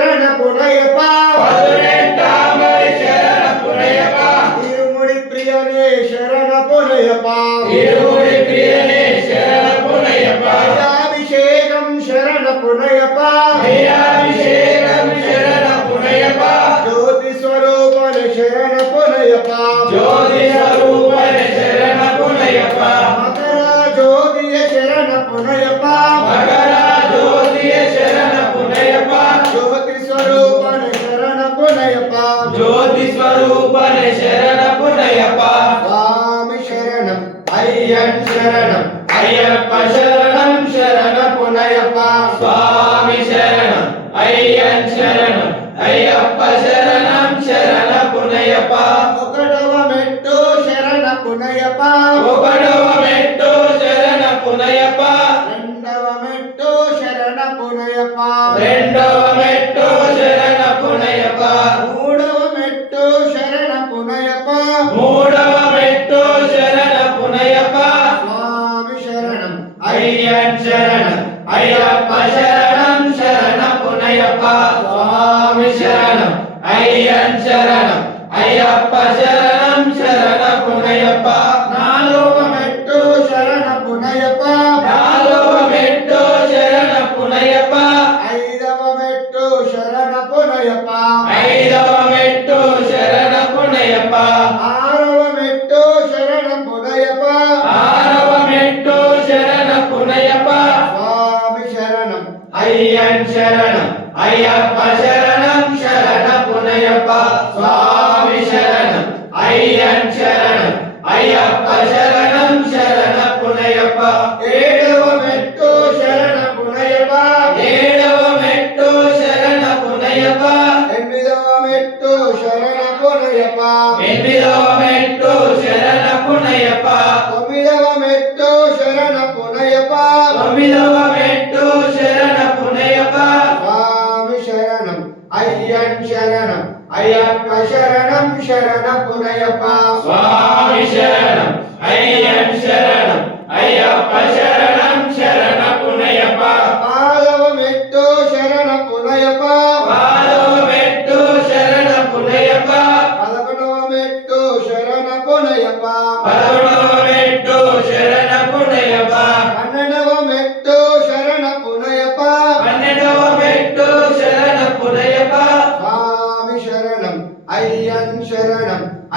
சரண புனையப்பா. தாமரை சரண புனையப்பா. இருமுடி பிரியனே சரண புனையப்பா. இருமுடி பிரியனே சரண புனையப்பா. அபிஷேகம் சரண புனையப்பா. அபிஷேகம் சரண புனையப்பா. ஜோதி ஸ்வரூபன சரண புனையப்பா. ஜோதி ஸ்வரூபன சரண புனையப்பா. மகர ஜோதிய சரண புனையப்பா. ஐயன் சரணம் ஐயப்ப சரணம் சரண புனையப்பா சுவாமி சரணம் ஐயன் சரணம் ஐயப்ப சரணம் சரண புனையப்பா అయ్యప్ప శరణం శరణ పునయప్ప స్వామి శరణం. అయ్యన్ శరణం. అయ్యప్ప శరణం శరణ పునయప్ప నాలుగవ మెట్టు శరణ పునయప నాలుగవ మెట్టు శరణ పునయప్ప ఐదవ మెట్టు శరణ పునయప ఐదవ అయ్యన్ శరణం అయ్యప్ప శరణం శరణ పునయప్ప స్వామి శరణం. అయ్యన్ శరణం అయ్యప్ప శరణం శరణ పునయప్ప. ఏడవ మెట్టు శరణ పునయప ఏడవ మెట్టు శరణ పునయప్ప. ఎనిమిదవ మెట్టు శరణ పునయప ఎనిమిదవ మెట్టు శరణ పునయప్ప. తొమ్మిదవ మెట్టు శరణ పునయప తొమ్మిదవ శరణం. అయ్యప్ప శరణం శరణ పునయప స్వామి శరణం అయ్యన్ శరణం అయ్యప్ప శరణం శరణ పునయప్ప. పాదవ మెట్టు శరణ పునయప పాదవ మెట్టు శరణ పునయప్ప. పదకొండవ మెట్టు శరణ పునయప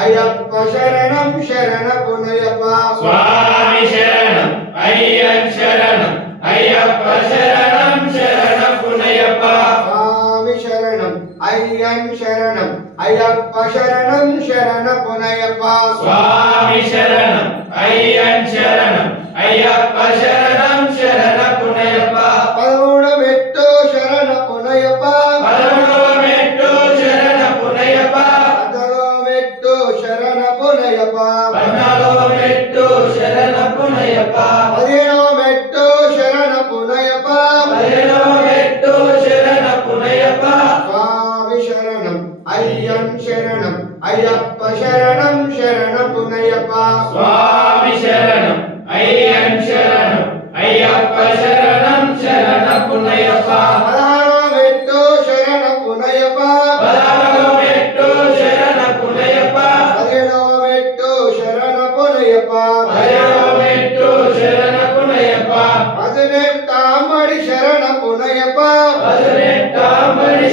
అయ్యప్ప శరణం శరణ పునయప స్వామి శరణం అయ్యన్ శరణం అయ్యప్ప శరణం శరణ పునయప్ప స్వామి శరణం అయ్యన్ శరణం అయ్యప్ప శరణం శరణ పునయప స్వామి శరణం అయ్యన్ శరణం అయ్యప్ప శరణ మెట్టు శరణ పునయప్ప పదిహేనవ మెట్టు శరణ పునయప పదిహేడవ మెట్టు శరణ పునయప్ప స్వామి శరణం అయ్యన్ శరణం అయ్యప్ప శరణం శరణ పునయప స్వామి శరణం పదినెట్టామడి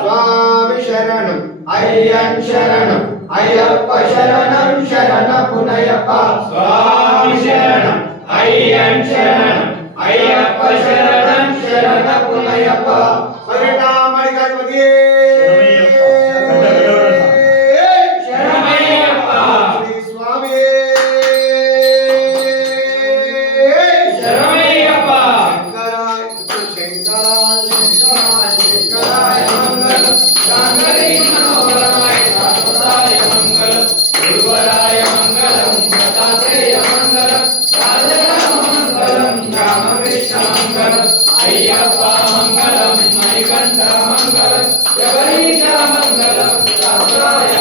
స్వామి శరణం అయ్యన్ శరణం అయ్యప్ప శరణం శరణ పునయప్ప. స్వామి శరణం అయ్యన్ శరణం అయ్యప్ప శరణం. ఎవరి కంట మంగళం ఎవరి మంగళం